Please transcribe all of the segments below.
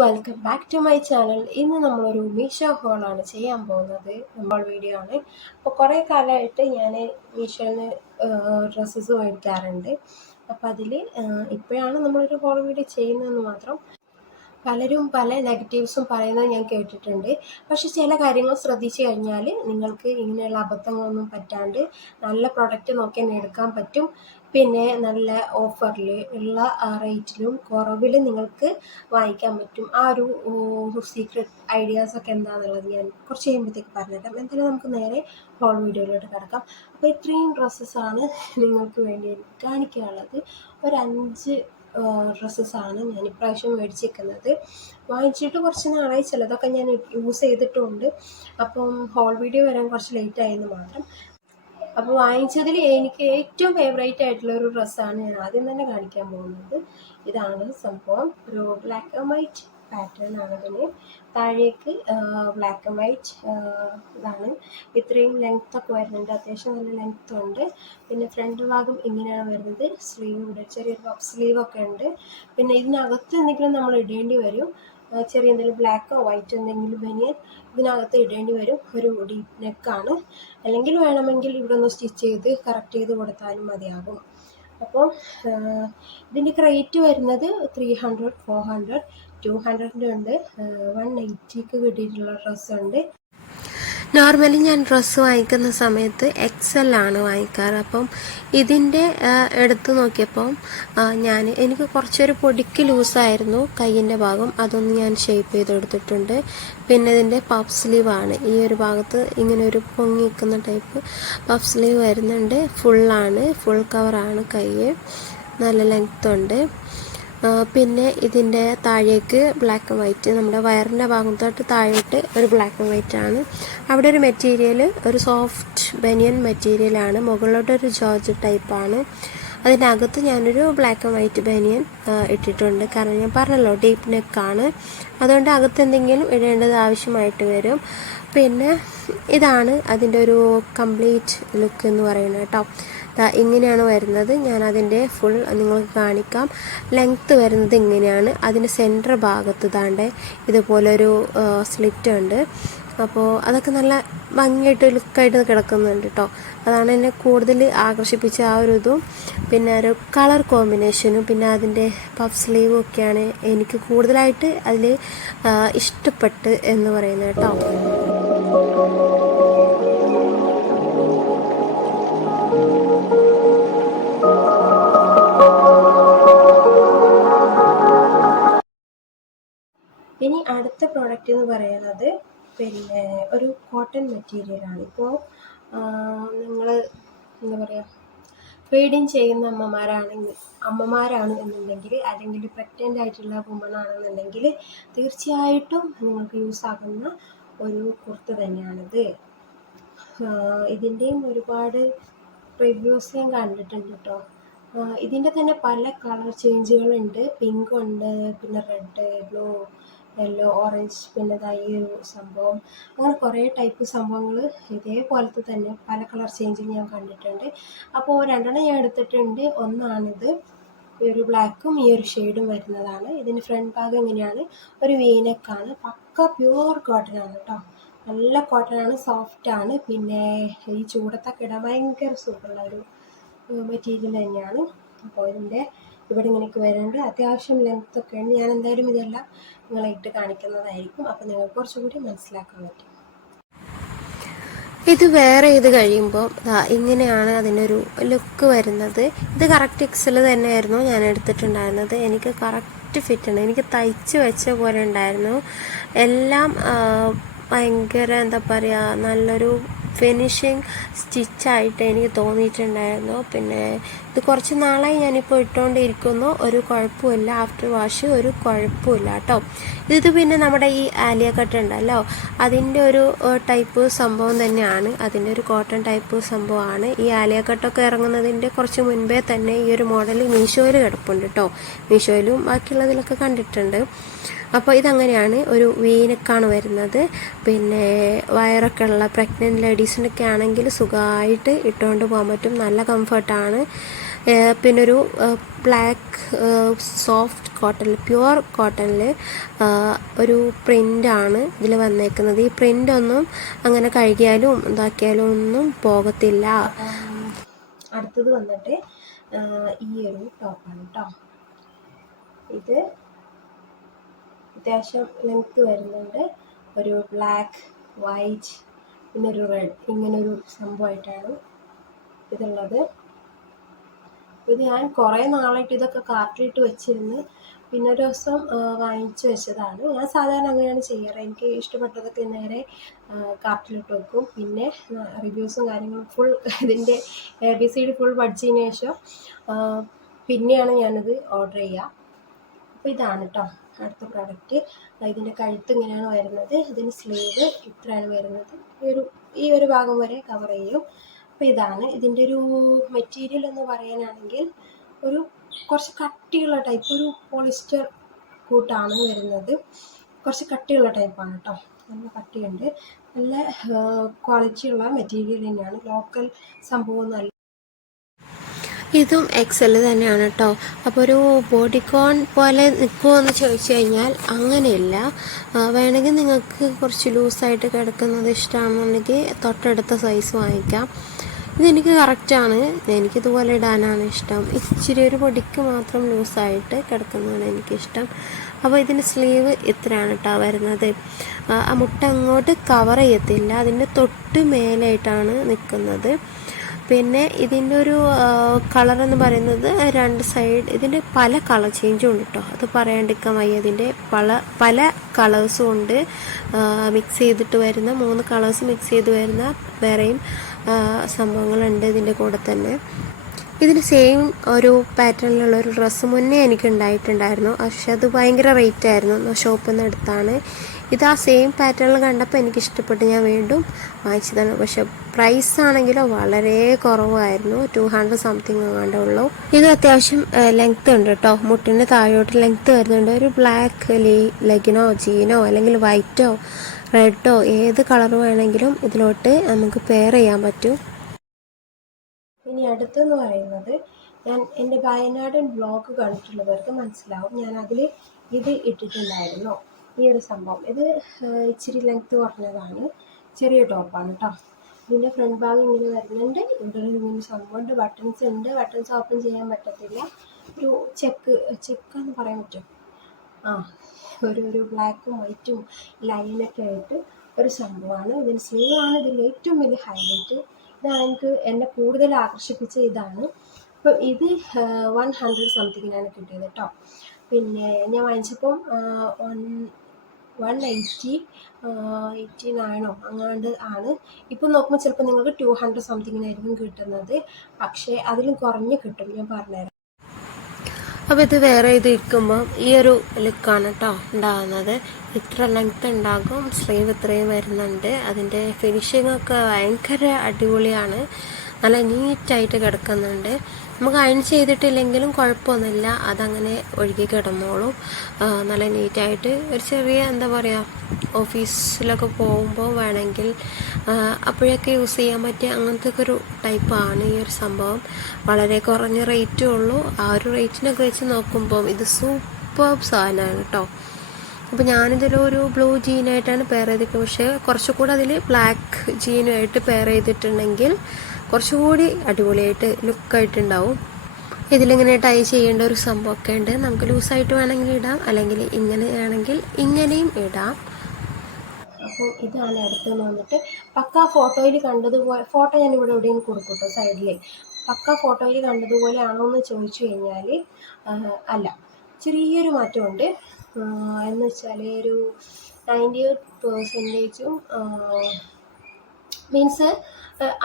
Welcome back to my channel. ഇന്ന് നമ്മളൊരു മീഷോ ഹോളാണ് ചെയ്യാൻ പോകുന്നത്. വീഡിയോ ആണ്. അപ്പോൾ കുറേ കാലമായിട്ട് ഞാൻ മീഷോന്ന് ഡ്രസ്സസ് മേടിക്കാറുണ്ട്. അപ്പോൾ അതിൽ ഇപ്പോഴാണ് നമ്മളൊരു ഹോൾ വീഡിയോ ചെയ്യുന്നതെന്ന് മാത്രം. പലരും പല നെഗറ്റീവ്സും പറയുന്നത് ഞാൻ കേട്ടിട്ടുണ്ട്. പക്ഷെ ചില കാര്യങ്ങൾ ശ്രദ്ധിച്ചു കഴിഞ്ഞാൽ നിങ്ങൾക്ക് ഇങ്ങനെയുള്ള അബദ്ധങ്ങളൊന്നും പറ്റാണ്ട് നല്ല പ്രൊഡക്റ്റ് നോക്കി തന്നെ എടുക്കാൻ പറ്റും. പിന്നെ നല്ല ഓഫറിൽ ഉള്ള റേറ്റിലും കുറവിൽ നിങ്ങൾക്ക് വാങ്ങിക്കാൻ പറ്റും. ആ ഒരു സീക്രട്ട് ഐഡിയാസൊക്കെ എന്താണെന്നുള്ളത് ഞാൻ കുറച്ച് കഴിയുമ്പോഴത്തേക്ക് പറഞ്ഞുതരാം. എന്തായാലും നമുക്ക് നേരെ ഹോൾ വീഡിയോയിലോട്ട് കിടക്കാം. അപ്പോൾ ഇത്രയും ഡ്രസ്സസ്സാണ് നിങ്ങൾക്ക് വേണ്ടി കാണിക്കാനുള്ളത്. ഒരു 5 ഡ്രസ്സസ്സാണ് ഞാൻ ഇപ്രാവശ്യം മേടിച്ചിരിക്കുന്നത്. വാങ്ങിച്ചിട്ട് കുറച്ച് നാളായി, ചിലതൊക്കെ ഞാൻ യൂസ് ചെയ്തിട്ടുമുണ്ട്. അപ്പം ഹോൾ വീഡിയോ വരാൻ കുറച്ച് ലേറ്റ് ആയെന്ന് മാത്രം. അപ്പോൾ വാങ്ങിച്ചതിൽ എനിക്ക് ഏറ്റവും ഫേവറേറ്റ് ആയിട്ടുള്ള ഒരു ഡ്രസ്സാണ് ഞാൻ ആദ്യം തന്നെ കാണിക്കാൻ പോകുന്നത്. ഇതാണ് സംഭവം. ഒരു ബ്ലാക്ക് ആൻഡ് വൈറ്റ് പാറ്റേൺ ആണ് ഇതിന്. താഴേക്ക് ബ്ലാക്ക് ആൻഡ് വൈറ്റ് ഇതാണ്. ഇത്രയും ലെങ്ത്തൊക്കെ വരുന്നുണ്ട്, അത്യാവശ്യം നല്ല ലെങ്ത് ഉണ്ട്. പിന്നെ ഫ്രണ്ട് ഭാഗം ഇങ്ങനെയാണ് വരുന്നത്. സ്ലീവ് ഇവിടെ ചെറിയൊരു പഫ് സ്ലീവൊക്കെ ഉണ്ട്. പിന്നെ ഇതിനകത്ത് എന്തെങ്കിലും നമ്മൾ ഇടേണ്ടി വരും. ചെറിയ എന്തെങ്കിലും ബ്ലാക്കോ വൈറ്റോ എന്തെങ്കിലും ബനിയൻ ഇതിനകത്ത് ഇടേണ്ടി വരും. ഒരു ഡീപ്പ് നെക്കാണ്. അല്ലെങ്കിൽ വേണമെങ്കിൽ ഇവിടെ ഒന്ന് സ്റ്റിച്ച് ചെയ്ത് കറക്റ്റ് ചെയ്ത് കൊടുത്താലും മതിയാകും. അപ്പോൾ ഇതിൻ്റെയൊക്കെ റേറ്റ് വരുന്നത് 300, 400, 200 ഉണ്ട്. 180ക്ക് കിട്ടിയിട്ടുള്ള ഡ്രസ്സുണ്ട്. നോർമലി ഞാൻ ഡ്രസ്സ് വാങ്ങിക്കുന്ന സമയത്ത് XL ആണ് വാങ്ങിക്കാറ്. അപ്പം ഇതിൻ്റെ എടുത്ത് നോക്കിയപ്പോൾ എനിക്ക് കുറച്ചൊരു പൊടിക്ക് ലൂസായിരുന്നു കയ്യിൻ്റെ ഭാഗം. അതൊന്ന് ഞാൻ ഷേപ്പ് ചെയ്തെടുത്തിട്ടുണ്ട്. പിന്നെ ഇതിൻ്റെ പഫ് സ്ലീവാണ്. ഈ ഒരു ഭാഗത്ത് ഇങ്ങനെ ഒരു പൊങ്ങി നിൽക്കുന്ന ടൈപ്പ് പഫ് സ്ലീവ് വരുന്നുണ്ട്. ഫുള്ളാണ്, ഫുൾ കവറാണ് കൈ. നല്ല ലെങ്ത് ഉണ്ട്. പിന്നെ ഇതിൻ്റെ താഴേക്ക് ബ്ലാക്ക് ആൻഡ് വൈറ്റ്, നമ്മുടെ വയറിൻ്റെ ഭാഗം തൊട്ട് താഴോട്ട് ഒരു ബ്ലാക്ക് ആൻഡ് വൈറ്റ് ആണ്. അവിടെ ഒരു മെറ്റീരിയൽ ഒരു സോഫ്റ്റ് ബനിയൻ മെറ്റീരിയലാണ്. മുകളിലോട്ടൊരു ജോർജ് ടൈപ്പാണ്. അതിനകത്ത് ഞാനൊരു ബ്ലാക്ക് ആൻഡ് വൈറ്റ് ബനിയൻ ഇട്ടിട്ടുണ്ട്. കാരണം ഞാൻ പറഞ്ഞല്ലോ ഡീപ്പ് നെക്കാണ്, അതുകൊണ്ട് അകത്ത് എന്തെങ്കിലും ഇടേണ്ടത് ആവശ്യമായിട്ട് വരും. പിന്നെ ഇതാണ് അതിൻ്റെ ഒരു കംപ്ലീറ്റ് ലുക്ക് എന്ന് പറയുന്നത് കേട്ടോ. ഇങ്ങനെയാണ് വരുന്നത്. ഞാൻ അതിൻ്റെ ഫുൾ നിങ്ങൾക്ക് കാണിക്കാം. ലെങ്ത്ത് വരുന്നത് ഇങ്ങനെയാണ്. അതിൻ്റെ സെൻറ്റർ ഭാഗത്ത് താണ്ട് ഇതുപോലൊരു സ്ലിറ്റ് ഉണ്ട്. അപ്പോൾ അതൊക്കെ നല്ല ഭംഗിയായിട്ട് ലുക്കായിട്ട് കിടക്കുന്നുണ്ട് കേട്ടോ. അതാണ് എന്നെ കൂടുതൽ ആകർഷിപ്പിച്ച ആ ഒരു ഇതും പിന്നെ ഒരു കളർ കോമ്പിനേഷനും പിന്നെ അതിൻ്റെ പഫ് സ്ലീവും ഒക്കെയാണ് എനിക്ക് കൂടുതലായിട്ട് അതിൽ ഇഷ്ടപ്പെട്ട് എന്ന് പറയുന്നത് കേട്ടോ. ഇനി അടുത്ത പ്രോഡക്റ്റ് എന്ന് പറയുന്നത് പിന്നെ ഒരു കോട്ടൺ മെറ്റീരിയലാണ്. ഇപ്പോൾ നിങ്ങൾ എന്താ പറയുക, ഫീഡിങ് ചെയ്യുന്ന അമ്മമാരാണ് എന്നുണ്ടെങ്കിൽ, അല്ലെങ്കിൽ പ്രഗ്നൻ്റ് ആയിട്ടുള്ള വുമൺ ആണെന്നുണ്ടെങ്കിൽ തീർച്ചയായിട്ടും നിങ്ങൾക്ക് യൂസ് ആകുന്ന ഒരു കുർത്ത തന്നെയാണിത്. ഇതിൻ്റെയും ഒരുപാട് റിവ്യൂസ് ഞാൻ കണ്ടിട്ടുണ്ട് കേട്ടോ. ഇതിൻ്റെ തന്നെ പല കളർ ചേഞ്ചുകളുണ്ട്. പിങ്ക് ഉണ്ട്, പിന്നെ റെഡ്, ബ്ലൂ, യെല്ലോ, ഓറഞ്ച്, പിന്നെ ഈ ഒരു സംഭവം, അങ്ങനെ കുറേ ടൈപ്പ് സംഭവങ്ങൾ ഇതേപോലത്തെ തന്നെ പല കളർ ചേഞ്ചിൽ ഞാൻ കണ്ടിട്ടുണ്ട്. അപ്പോൾ 2 ഞാൻ എടുത്തിട്ടുണ്ട്. ഒന്നാണിത്, ഈ ഒരു ബ്ലാക്കും ഈ ഒരു ഷെയ്ഡും വരുന്നതാണ്. ഇതിൻ്റെ ഫ്രണ്ട് ഭാഗം ഇങ്ങനെയാണ്, ഒരു വീനക്കാണ്. പക്ക പ്യൂർ കോട്ടൺ ആണ് കേട്ടോ. നല്ല കോട്ടൺ ആണ്, സോഫ്റ്റ് ആണ്. പിന്നെ ഈ ചൂടത്തൊക്കെ ഇടാൻ ഭയങ്കര സുഖമുള്ള ഒരു മെറ്റീരിയൽ തന്നെയാണ്. അപ്പോൾ ഇതിൻ്റെ ഇവിടെ ഇങ്ങനെയൊക്കെ വരുന്നുണ്ട്. അത്യാവശ്യം ലെങ്ത്തൊക്കെ ഉണ്ട്. ഞാൻ എന്തായാലും ഇതെല്ലാം നിങ്ങളെ ഇട്ട് കാണിക്കുന്നതായിരിക്കും. അപ്പോൾ നിങ്ങൾക്ക് കുറച്ചുകൂടി മനസ്സിലാക്കാൻ പറ്റും. ഇത് വേറെ ചെയ്ത് കഴിയുമ്പോൾ ഇങ്ങനെയാണ് അതിനൊരു ലുക്ക് വരുന്നത്. ഇത് കറക്റ്റ് XL തന്നെയായിരുന്നു ഞാൻ എടുത്തിട്ടുണ്ടായിരുന്നത്. എനിക്ക് കറക്റ്റ് ഫിറ്റ് ഉണ്ട്. എനിക്ക് തയ്ച്ച് വെച്ച പോലെ ഉണ്ടായിരുന്നു. എല്ലാം ഭയങ്കര എന്താ പറയുക, നല്ലൊരു ഫിനിഷിങ് സ്റ്റിച്ചായിട്ട് എനിക്ക് തോന്നിയിട്ടുണ്ടായിരുന്നു. പിന്നെ ഇത് കുറച്ച് നാളായി ഞാനിപ്പോൾ ഇട്ടുകൊണ്ടിരിക്കുന്നു. ഒരു കുഴപ്പമില്ല. ആഫ്റ്റർ വാഷ് ഒരു കുഴപ്പമില്ല കേട്ടോ. ഇത് പിന്നെ നമ്മുടെ ഈ ആലിയ കട്ട് ഉണ്ടല്ലോ, അതിൻ്റെ ഒരു ടൈപ്പ് സംഭവം തന്നെയാണ്. അതിൻ്റെ ഒരു കോട്ടൺ ടൈപ്പ് സംഭവമാണ്. ഈ ആലിയ കട്ടൊക്കെ ഇറങ്ങുന്നതിൻ്റെ കുറച്ച് മുൻപേ തന്നെ ഈ ഒരു മോഡൽ മീഷോയിൽ കിടപ്പുണ്ട് കേട്ടോ. മീഷോയിലും ബാക്കിയുള്ളതിലൊക്കെ കണ്ടിട്ടുണ്ട്. അപ്പോൾ ഇതങ്ങനെയാണ്, ഒരു വീനക്കാണ് വരുന്നത്. പിന്നെ വയറൊക്കെ ഉള്ള പ്രഗ്നൻറ്റ് ലേഡീസിനൊക്കെ ആണെങ്കിൽ സുഖമായിട്ട് ഇട്ടുകൊണ്ട് പോകാൻ പറ്റും. നല്ല കംഫർട്ടാണ്. പിന്നെ ഒരു ബ്ലാക്ക് സോഫ്റ്റ് കോട്ടണിൽ, പ്യുവർ കോട്ടണിൽ ഒരു പ്രിൻ്റാണ് ഇതിൽ വന്നേക്കുന്നത്. ഈ പ്രിൻ്റ് ഒന്നും അങ്ങനെ കഴുകിയാലും ഇതാക്കിയാലും ഒന്നും പോകത്തില്ല. അടുത്തത് വന്നിട്ട് ഈ ഒരു ടോപ്പാണ് കേട്ടോ. ഇത് അത്യാവശ്യം ലെങ്ത്ത് വരുന്നുണ്ട്. ഒരു ബ്ലാക്ക്, വൈറ്റ്, പിന്നെ ഒരു റെഡ്, ഇങ്ങനൊരു സംഭവമായിട്ടാണ് ഇതുള്ളത്. ഇത് ഞാൻ കുറേ നാളായിട്ട് ഇതൊക്കെ കാർട്ടിലിട്ട് വെച്ചിരുന്ന് പിന്നെ ഒരു ദിവസം വാങ്ങിച്ചു വെച്ചതാണ്. ഞാൻ സാധാരണ അങ്ങനെയാണ് ചെയ്യാറ്. എനിക്ക് ഇഷ്ടപ്പെട്ടതൊക്കെ നേരെ കാർട്ടിലിട്ട് വെക്കും. പിന്നെ റിവ്യൂസും കാര്യങ്ങളും ഫുൾ ഇതിൻ്റെ ABCD ഫുൾ പഠിച്ചതിന് ശേഷം പിന്നെയാണ് ഞാനിത് ഓർഡർ ചെയ്യുക. അപ്പോൾ ഇതാണ് കേട്ടോ അടുത്ത പ്രോഡക്റ്റ്. ഇതിൻ്റെ കഴുത്ത് ഇങ്ങനെയാണ് വരുന്നത്. ഇതിന് സ്ലീവ് ഇത്രയാണ് വരുന്നത്. ഈ ഒരു ഭാഗം വരെ കവർ ചെയ്യും. അപ്പോൾ ഇതാണ് ഇതിൻ്റെ ഒരു മെറ്റീരിയൽ എന്ന് പറയാനാണെങ്കിൽ കുറച്ച് കട്ടിയുള്ള ടൈപ്പ്, ഒരു പോളിസ്റ്റർ കൂട്ടാണ് വരുന്നത്. കുറച്ച് കട്ടിയുള്ള ടൈപ്പാണ് കേട്ടോ. നല്ല കട്ടിയുണ്ട്. നല്ല ക്വാളിറ്റിയുള്ള മെറ്റീരിയൽ തന്നെയാണ്. ലോക്കൽ സംഭവമൊന്നുമല്ല. ഇതും XL തന്നെയാണ് കേട്ടോ. അപ്പോൾ ഒരു ബോഡിക്കോൺ പോലെ നിൽക്കുമോ എന്ന് ചോദിച്ചു കഴിഞ്ഞാൽ അങ്ങനെയില്ല. വേണമെങ്കിൽ നിങ്ങൾക്ക് കുറച്ച് ലൂസായിട്ട് കിടക്കുന്നത് ഇഷ്ടമാണെന്നുണ്ടെങ്കിൽ തൊട്ടടുത്ത സൈസ് വാങ്ങിക്കാം. ഇതെനിക്ക് കറക്റ്റാണ്. എനിക്കിതുപോലെ ഇടാനാണ് ഇഷ്ടം. ഇച്ചിരി ഒരു പൊടിക്ക് മാത്രം ലൂസായിട്ട് കിടക്കുന്നതാണ് എനിക്കിഷ്ടം. അപ്പോൾ ഇതിൻ്റെ സ്ലീവ് ഇത്രയാണ് കേട്ടോ വരുന്നത്. ആ മുട്ട അങ്ങോട്ട് കവർ ചെയ്യത്തില്ല, അതിൻ്റെ തൊട്ട് മേലായിട്ടാണ് നിൽക്കുന്നത്. പിന്നെ ഇതിൻ്റെ ഒരു കളറെന്ന് പറയുന്നത് രണ്ട് സൈഡ് ഇതിൻ്റെ പല കളർ ചേഞ്ചും ഉണ്ട് കേട്ടോ. അത് പറയാണ്ടിരിക്കാൻ വയ്യ. ഇതിൻ്റെ പല കളേഴ്സും ഉണ്ട്. മിക്സ് ചെയ്തിട്ട് വരുന്ന 3 കളേഴ്സ് മിക്സ് ചെയ്ത് വരുന്ന വേറെയും സംഭവങ്ങളുണ്ട് ഇതിൻ്റെ കൂടെ തന്നെ. ഇതിന് സെയിം ഒരു പാറ്റേണിലുള്ള ഒരു ഡ്രസ്സ് മുന്നേ എനിക്ക് ഉണ്ടായിട്ടുണ്ടായിരുന്നു. പക്ഷെ അത് ഭയങ്കര റേറ്റ് ആയിരുന്നു. ഷോപ്പിൽ നിന്ന് എടുത്താണ്. ഇത് ആ സെയിം പാറ്റേണിൽ കണ്ടപ്പോൾ എനിക്ക് ഇഷ്ടപ്പെട്ട് ഞാൻ വീണ്ടും വാങ്ങിച്ചതാണ്. പക്ഷെ പ്രൈസ് ആണെങ്കിലോ വളരെ കുറവായിരുന്നു. 200 സംതിങ് എങ്ങാണ്ടേ ഉള്ളൂ. ഇത് അത്യാവശ്യം ലെങ്ത്ത് ഉണ്ട് കേട്ടോ. മുട്ടിൻ്റെ താഴോട്ട് ലെങ്ത്ത് വരുന്നുണ്ട്. ഒരു ബ്ലാക്ക് ലെഗിനോ ജീനോ അല്ലെങ്കിൽ വൈറ്റോ റെഡോ ഏത് കളർ വേണമെങ്കിലും ഇതിലോട്ട് നമുക്ക് പെയർ ചെയ്യാൻ പറ്റും. ഇനി അടുത്തെന്ന് പറയുന്നത്, ഞാൻ എൻ്റെ വയനാടൻ വ്ളോഗ് കണ്ടിട്ടുള്ളവർക്ക് മനസ്സിലാവും. ഞാൻ അതിൽ ഇത് ഇട്ടിട്ടുണ്ടായിരുന്നു, ഈ ഒരു സംഭവം. ഇത് ഇച്ചിരി ലെങ്ത്ത് കുറഞ്ഞതാണ്. ചെറിയ ടോപ്പാണ് കേട്ടോ. ഇതിൻ്റെ ഫ്രണ്ട് ഭാഗം ഇങ്ങനെ വരുന്നുണ്ട്. ഇവിടെ ഇങ്ങനെ സംഭവമുണ്ട്. ബട്ടൺസ് ഉണ്ട്. ബട്ടൺസ് ഓപ്പൺ ചെയ്യാൻ പറ്റത്തില്ല. ഒരു ചെക്കെന്ന് പറയാൻ പറ്റും. ഒരു ബ്ലാക്കും വൈറ്റും ലൈനൊക്കെ ആയിട്ട് ഒരു സംഭവമാണ്. ഇതിന് സ്ലീവാണ് ഇതിൽ ഏറ്റവും വലിയ ഹൈലൈറ്റ്. ഇതാണ് എന്നെ കൂടുതൽ ആകർഷിപ്പിച്ച ഇതാണ്. അപ്പം ഇത് 100 സംതിങ്ങിനാണ് കിട്ടിയത് കേട്ടോ. പിന്നെ ഞാൻ വാങ്ങിച്ചപ്പം 189 അങ്ങാണ്ട് ആണ്. ഇപ്പം നോക്കുമ്പോൾ ചിലപ്പോൾ നിങ്ങൾക്ക് 200 സംതിങ്ങിനായിരിക്കും കിട്ടുന്നത്. പക്ഷേ അതിലും കുറഞ്ഞ് കിട്ടും, ഞാൻ പറഞ്ഞുതരാം. അപ്പോൾ ഇത് വേറെ ഇത് ഇരിക്കുമ്പോൾ ഈ ഒരു ലുക്കാണ് കേട്ടോ ഉണ്ടാകുന്നത്. ഇത്ര ലെങ്ത്ത് ഉണ്ടാകും. സ്ലീവ് ഇത്രയും വരുന്നുണ്ട്. അതിൻ്റെ ഫിനിഷിംഗ് ഒക്കെ ഭയങ്കര അടിപൊളിയാണ്. നല്ല നീറ്റായിട്ട് കിടക്കുന്നുണ്ട്. നമുക്ക് അയൺ ചെയ്തിട്ടില്ലെങ്കിലും കുഴപ്പമൊന്നുമില്ല, അതങ്ങനെ ഒഴുകി കിടന്നോളും. നല്ല നീറ്റായിട്ട് ഒരു ചെറിയ എന്താ പറയുക, ഓഫീസിലൊക്കെ പോകുമ്പോൾ വേണമെങ്കിൽ അപ്പോഴൊക്കെ യൂസ് ചെയ്യാൻ പറ്റിയ അങ്ങനത്തെ ഒരു ടൈപ്പാണ് ഈ ഒരു സംഭവം. വളരെ കുറഞ്ഞ റേറ്റേ ഉള്ളൂ. ആ ഒരു റേറ്റിനൊക്കെ വെച്ച് നോക്കുമ്പോൾ ഇത് സൂപ്പർ സാധനമാണ് കേട്ടോ. അപ്പോൾ ഞാനിതിലൊരു ബ്ലൂ ജീനായിട്ടാണ് പെയർ ചെയ്തിട്ടുള്ളത്. പക്ഷേ കുറച്ചുകൂടി അതിൽ ബ്ലാക്ക് ജീനുമായിട്ട് പെയർ ചെയ്തിട്ടുണ്ടെങ്കിൽ കുറച്ചുകൂടി അടിപൊളിയായിട്ട് ലുക്കായിട്ടുണ്ടാവും. ഇതിലിങ്ങനെ ടൈ ചെയ്യേണ്ട ഒരു സംഭവമൊക്കെ ഉണ്ട്. നമുക്ക് ലൂസായിട്ട് വേണമെങ്കിൽ ഇടാം, അല്ലെങ്കിൽ ഇങ്ങനെയാണെങ്കിൽ ഇങ്ങനെയും ഇടാം. അപ്പോൾ ഇതാണ് അടുത്തെന്ന് വന്നിട്ട് പക്ക ഫോട്ടോയിൽ കണ്ടതുപോലെ. ഫോട്ടോ ഞാനിവിടെ എവിടെയും കൊടുക്കും കേട്ടോ, സൈഡിൽ. പക്ക ഫോട്ടോയിൽ കണ്ടതുപോലെ ആണോ എന്ന് ചോദിച്ചു കഴിഞ്ഞാൽ അല്ല, ചെറിയൊരു മാറ്റമുണ്ട്. എന്ന് വെച്ചാൽ ഒരു 98% മീൻസ്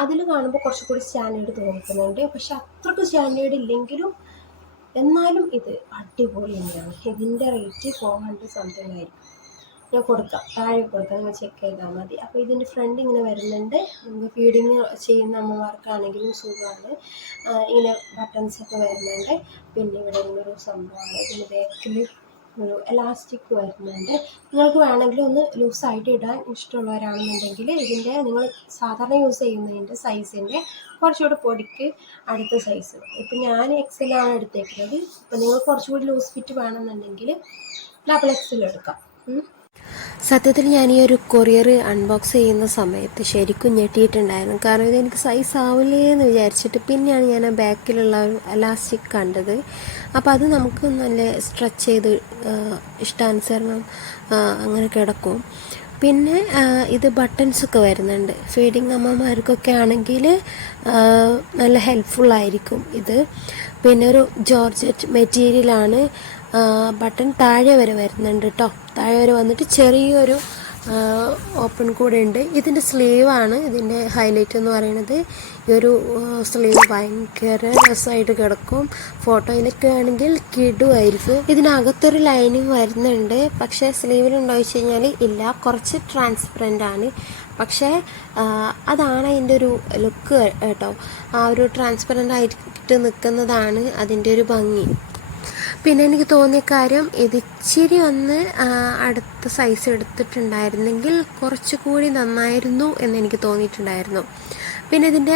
അതിൽ കാണുമ്പോൾ കുറച്ചുകൂടി സ്റ്റാൻഡേർഡ് തോന്നിക്കുന്നുണ്ട്. പക്ഷെ അത്രയ്ക്ക് സ്റ്റാൻഡേർഡ് ഇല്ലെങ്കിലും എന്നാലും ഇത് അടിപൊളി തന്നെയാണ്. ഇതിൻ്റെ റേറ്റ് 400 സംതിങ് ആയിരിക്കും. ഞാൻ കൊടുക്കാം, താഴെ കൊടുക്കാം, നിങ്ങൾ ചെക്ക് ചെയ്താൽ മതി. അപ്പോൾ ഇതിൻ്റെ ഫ്രണ്ട് ഇങ്ങനെ വരുന്നുണ്ട്. നമുക്ക് ഫീഡിങ് ചെയ്യുന്ന അമ്മമാർക്കാണെങ്കിലും സുഖമാണ്. ഇങ്ങനെ ബട്ടൺസൊക്കെ വരുന്നുണ്ട്. പിന്നെ ഇവിടെ ഇങ്ങനൊരു സംഭവമാണ്. ഇതിൻ്റെ ബാക്കിൽ ഒരു എലാസ്റ്റിക് വരുന്നുണ്ട്. നിങ്ങൾക്ക് വേണമെങ്കിൽ ഒന്ന് ലൂസായിട്ട് ഇടാൻ ഇഷ്ടമുള്ളവരാണെന്നുണ്ടെങ്കിൽ ഇതിൻ്റെ നിങ്ങൾ സാധാരണ യൂസ് ചെയ്യുന്നതിൻ്റെ സൈസിൻ്റെ കുറച്ചുകൂടി പൊടിക്ക് അടുത്ത സൈസ്. ഇപ്പം ഞാൻ എക്സലാണ് എടുത്തേക്കുന്നത്. ഇപ്പം നിങ്ങൾക്ക് കുറച്ചുകൂടി ലൂസ് ഫിറ്റ് വേണമെന്നുണ്ടെങ്കിൽ ഡബിൾ എക്സൽ എടുക്കാം. സത്യത്തിൽ ഞാൻ ഈ ഒരു കൊറിയർ അൺബോക്സ് ചെയ്യുന്ന സമയത്ത് ശരിക്കും ഞെട്ടിയിട്ടുണ്ടായിരുന്നു. കാരണം ഇതെനിക്ക് സൈസ് ആവില്ലേ എന്ന് വിചാരിച്ചിട്ട് പിന്നെയാണ് ഞാൻ ആ ബാക്കിലുള്ള ഒരു എലാസ്റ്റിക് കണ്ടത്. അപ്പോൾ അത് നമുക്ക് നല്ല സ്ട്രെച്ച് ചെയ്ത് ഇഷ്ടാനുസരണം അങ്ങനെ കിടക്കും. പിന്നെ ഇത് ബട്ടൺസൊക്കെ വരുന്നുണ്ട്. ഫീഡിങ് അമ്മമാർക്കൊക്കെ ആണെങ്കിൽ നല്ല ഹെൽപ്ഫുള്ളായിരിക്കും ഇത്. പിന്നെ ഒരു ജോർജറ്റ് മെറ്റീരിയലാണ്. ബട്ടൺ താഴെ വരെ വരുന്നുണ്ട് കേട്ടോ. താഴെ വരെ വന്നിട്ട് ചെറിയൊരു ഓപ്പൺ കൂടെ ഉണ്ട്. ഇതിൻ്റെ സ്ലീവാണ് ഇതിൻ്റെ ഹൈലൈറ്റ് എന്ന് പറയുന്നത്. ഈ ഒരു സ്ലീവ് ഭയങ്കര രസമായിട്ട് കിടക്കും. ഫോട്ടോയിലൊക്കെ ആണെങ്കിൽ കിടുവായിരിക്കും. ഇതിനകത്തൊരു ലൈനിങ് വരുന്നുണ്ട്. പക്ഷേ സ്ലീവിലുണ്ടോ വെച്ച് കഴിഞ്ഞാൽ ഇല്ല, കുറച്ച് ട്രാൻസ്പെറൻ്റ് ആണ്. പക്ഷേ അതാണ് അതിൻ്റെ ഒരു ലുക്ക് കേട്ടോ. ആ ഒരു ട്രാൻസ്പെറൻ്റ് ആയിട്ട് നിൽക്കുന്നതാണ് അതിൻ്റെ ഒരു ഭംഗി. പിന്നെ എനിക്ക് തോന്നിയ കാര്യം ഇത് ഇച്ചിരി ഒന്ന് അടുത്ത സൈസ് എടുത്തിട്ടുണ്ടായിരുന്നെങ്കിൽ കുറച്ചുകൂടി നന്നായിരുന്നു എന്നെനിക്ക് തോന്നിയിട്ടുണ്ടായിരുന്നു. പിന്നെ ഇതിൻ്റെ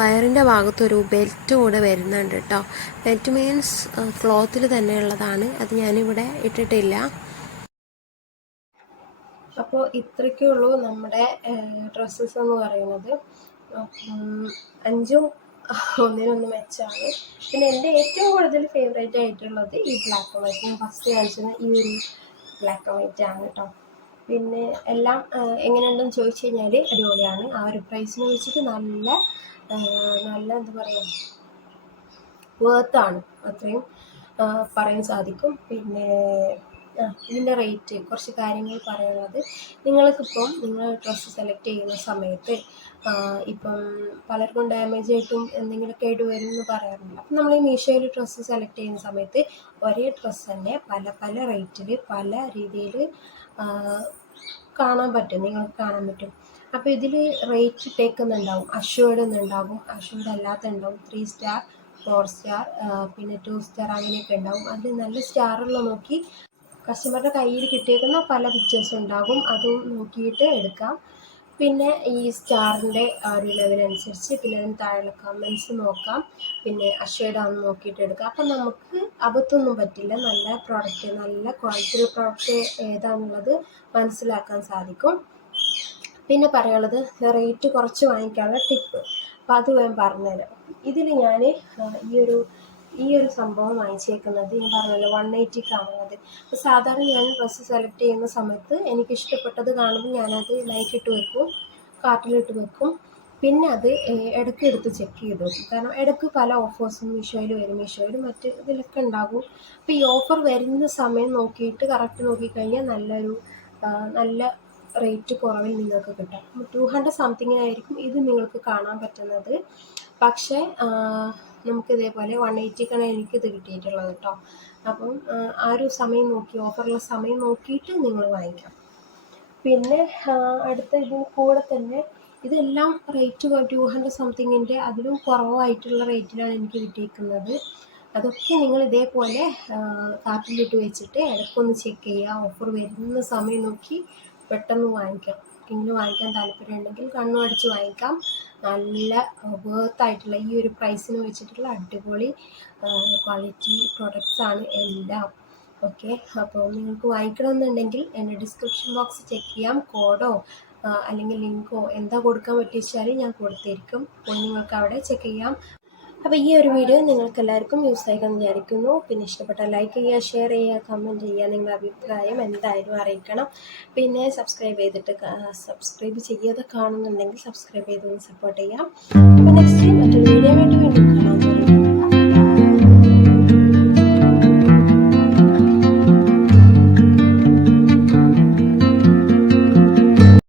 വയറിൻ്റെ ഭാഗത്തൊരു ബെൽറ്റ് കൂടെ വരുന്നുണ്ട് കേട്ടോ. ബെൽറ്റ് മീൻസ് ക്ലോത്തിൽ തന്നെ ഉള്ളതാണ്. അത് ഞാനിവിടെ ഇട്ടിട്ടില്ല. അപ്പോൾ ഇത്രയ്ക്കേ ഉള്ളൂ നമ്മുടെ ഡ്രസ്സസ് എന്ന് പറയുന്നത്. 5ഉം ഒന്നിനൊന്ന് മെച്ചമാണ്. പിന്നെ എൻ്റെ ഏറ്റവും കൂടുതൽ ഫേവറേറ്റ് ആയിട്ടുള്ളത് ഈ ബ്ലാക്ക് ആൻഡ് വൈറ്റ്. ഞാൻ ഫസ്റ്റ് കാണിച്ചത് ഈ ഒരു ബ്ലാക്ക് ആൻഡ് വൈറ്റ് ആണ് കേട്ടോ. പിന്നെ എല്ലാം എങ്ങനെയുണ്ടെന്ന് ചോദിച്ചു കഴിഞ്ഞാൽ അടിപൊളിയാണ്. ആ ഒരു പ്രൈസിന് വെച്ചിട്ട് നല്ല എന്താ പറയുക, വേർത്താണ്, അത്രയും പറയാൻ സാധിക്കും. പിന്നെ ഇതിൻ്റെ റേറ്റ്, കുറച്ച് കാര്യങ്ങൾ പറയാനുള്ളത്, നിങ്ങൾക്കിപ്പം നിങ്ങൾ ഡ്രസ്സ് സെലക്ട് ചെയ്യുന്ന സമയത്ത് ഇപ്പം പലർക്കും ഡാമേജ് ആയിട്ടും എന്തെങ്കിലുമൊക്കെ ആയിട്ട് വരും എന്ന് പറയാറുണ്ട്. അപ്പം നമ്മൾ ഈ മീഷോയിൽ ഡ്രസ്സ് സെലക്ട് ചെയ്യുന്ന സമയത്ത് ഒരേ ഡ്രസ്സ് തന്നെ പല പല റേറ്റിൽ പല രീതിയിൽ കാണാൻ പറ്റും, നിങ്ങൾക്ക് കാണാൻ പറ്റും. അപ്പോൾ ഇതിൽ റേറ്റ് ഇട്ടേക്കുന്നുണ്ടാവും, അഷ്വേർഡ് എന്നുണ്ടാവും, അഷ്വേർഡ് അല്ലാത്ത ഉണ്ടാവും, 3 സ്റ്റാർ 4 സ്റ്റാർ പിന്നെ 2 സ്റ്റാർ അങ്ങനെയൊക്കെ ഉണ്ടാവും. അതിൽ നല്ല സ്റ്റാറുള്ള നോക്കി കസ്റ്റമറുടെ കയ്യിൽ കിട്ടിയേക്കുന്ന പല പിക്ചേഴ്സ് ഉണ്ടാകും, അതും നോക്കിയിട്ട് എടുക്കാം. പിന്നെ ഈ സ്റ്റാറിൻ്റെ ആ ഒരു ലെവലനുസരിച്ച് പിന്നെ അതിന് താഴെയുള്ള കമൻസ് നോക്കാം. പിന്നെ അഷ്വേർഡാണെന്ന് നോക്കിയിട്ട് എടുക്കാം. അപ്പം നമുക്ക് അബദ്ധമൊന്നും പറ്റില്ല. നല്ല പ്രോഡക്റ്റ്, നല്ല ക്വാളിറ്റിയുള്ള പ്രോഡക്റ്റ് ഏതാണെന്നുള്ളത് മനസ്സിലാക്കാൻ സാധിക്കും. പിന്നെ പറയാനുള്ളത് റേറ്റ് കുറച്ച് വാങ്ങിക്കാനുള്ള ടിപ്പ്. അപ്പോൾ അത് ഞാൻ പറഞ്ഞുതരാം. ഇതിൽ ഞാൻ ഈ ഒരു സംഭവം വാങ്ങിച്ചേക്കുന്നത് ഞാൻ പറഞ്ഞല്ലോ 180ക്കാണ് അത്. അപ്പോൾ സാധാരണ ഞാൻ ഡ്രസ്സ് സെലക്ട് ചെയ്യുന്ന സമയത്ത് എനിക്ക് ഇഷ്ടപ്പെട്ടത് കാണുമ്പോൾ ഞാനത് ലൈക്കിട്ട് വെക്കും, കാർട്ടിലിട്ട് വെക്കും. പിന്നെ അത് ഇടയ്ക്ക് എടുത്ത് ചെക്ക് ചെയ്ത് വെക്കും. കാരണം ഇടയ്ക്ക് പല ഓഫേഴ്സും മീഷോയിൽ വരും, മീഷോയിൽ മറ്റ് ഇതിലൊക്കെ ഉണ്ടാകും. അപ്പോൾ ഈ ഓഫർ വരുന്ന സമയം നോക്കിയിട്ട് കറക്റ്റ് നോക്കിക്കഴിഞ്ഞാൽ നല്ല റേറ്റ് കുറവിൽ നിങ്ങൾക്ക് കിട്ടും. 200 സംതിങ്ങിനായിരിക്കും ഇത് നിങ്ങൾക്ക് കാണാൻ പറ്റുന്നത്. പക്ഷേ നമുക്ക് ഇതേപോലെ 180ക്കാണ് എനിക്കിത് കിട്ടിയിട്ടുള്ളത് കേട്ടോ. അപ്പം ആ ഒരു സമയം നോക്കി, ഓഫറുള്ള സമയം നോക്കിയിട്ട് നിങ്ങൾ വാങ്ങിക്കാം. പിന്നെ അടുത്ത ഇതിന് കൂടെ തന്നെ ഇതെല്ലാം റേറ്റ് 200 സംതിങ്ങിൻ്റെ അതിലും കുറവായിട്ടുള്ള റേറ്റിലാണ് എനിക്ക് കിട്ടിയിരിക്കുന്നത്. അതൊക്കെ നിങ്ങൾ ഇതേപോലെ കാർട്ടിലിട്ട് വെച്ചിട്ട് ഇടയ്ക്കൊന്ന് ചെക്ക് ചെയ്യുക. ഓഫർ വരുന്ന സമയം നോക്കി പെട്ടെന്ന് വാങ്ങിക്കാം. ഇങ്ങനെ വാങ്ങിക്കാൻ താല്പര്യമുണ്ടെങ്കിൽ കണ്ണും അടിച്ച് വാങ്ങിക്കാം. നല്ല വേർത്തായിട്ടുള്ള ഈ ഒരു പ്രൈസിന് വെച്ചിട്ടുള്ള അടിപൊളി ക്വാളിറ്റി പ്രൊഡക്ട്സാണ് എല്ലാം. ഓക്കെ, അപ്പോൾ നിങ്ങൾക്ക് വാങ്ങിക്കണമെന്നുണ്ടെങ്കിൽ എൻ്റെ ഡിസ്ക്രിപ്ഷൻ ബോക്സ് ചെക്ക് ചെയ്യാം. കോഡോ അല്ലെങ്കിൽ ലിങ്കോ എന്താ കൊടുക്കാൻ പറ്റിച്ചാൽ ഞാൻ കൊടുത്തിരിക്കും. അപ്പോൾ നിങ്ങൾക്ക് അവിടെ ചെക്ക് ചെയ്യാം. അപ്പോൾ ഈ ഒരു വീഡിയോ നിങ്ങൾക്ക് എല്ലാവർക്കും യൂസ് ആയിക്കാന്ന് വിചാരിക്കുന്നു. പിന്നെ ഇഷ്ടപ്പെട്ടാൽ ലൈക്ക് ചെയ്യുക, ഷെയർ ചെയ്യുക, കമൻറ്റ് ചെയ്യുക. നിങ്ങളുടെ അഭിപ്രായം എന്തായാലും അറിയിക്കണം. പിന്നെ സബ്സ്ക്രൈബ് ചെയ്യാതെ കാണുന്നുണ്ടെങ്കിൽ സബ്സ്ക്രൈബ് ചെയ്തൊന്ന് സപ്പോർട്ട് ചെയ്യാം. അപ്പോൾ നെക്സ്റ്റ് മറ്റൊരു വീഡിയോ വേണ്ടി